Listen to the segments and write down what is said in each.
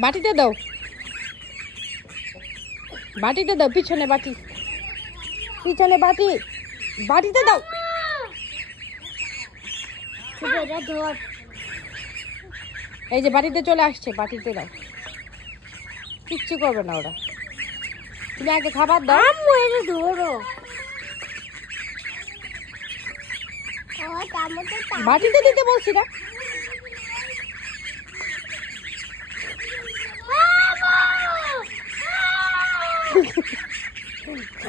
বাটিতে দাও, বাটিতে দাও, পিছনে বাটি, পিছনে বাটি, বাটিতে দাও। এই যে বাটিতে চলে আসছে, বাটিতে দাও, কিচ্ছু করবে না ওরা। তুমি আগে খাবার দাও। ধরো বাটিতে দিতে বলছি না।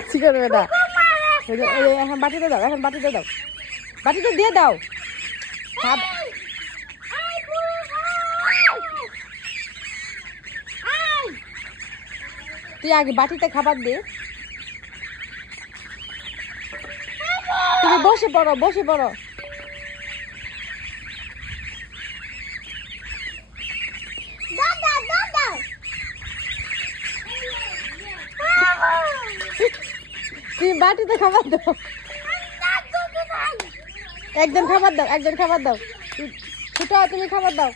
কি করবে না, এখন বাটিতে দাও, এখন বাটিতে দাও, বাটিতে দিয়ে দাও। তুই আগে বাটিতে খাবার দে। তুমি বসে পড়ো, বসে পড়ো। তুমি বাটিতে খাবার দাও, একজন খাবার দাও, একজন খাবার দাও। ছোট তুমি খাবার দাও।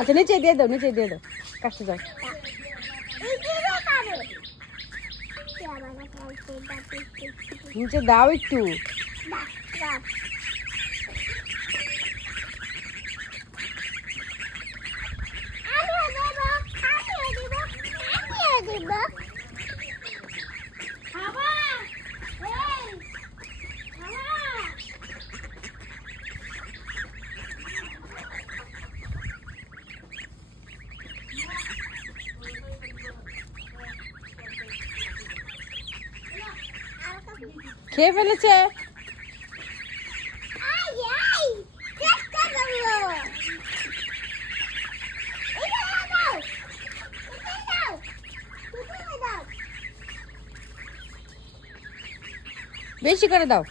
আচ্ছা নিচে দিয়ে দাও, নিচে দিয়ে দাও, কাছে যাও। নিচে দাও একটু। খেয়ে ফেলেছে। বেশি করে দাও।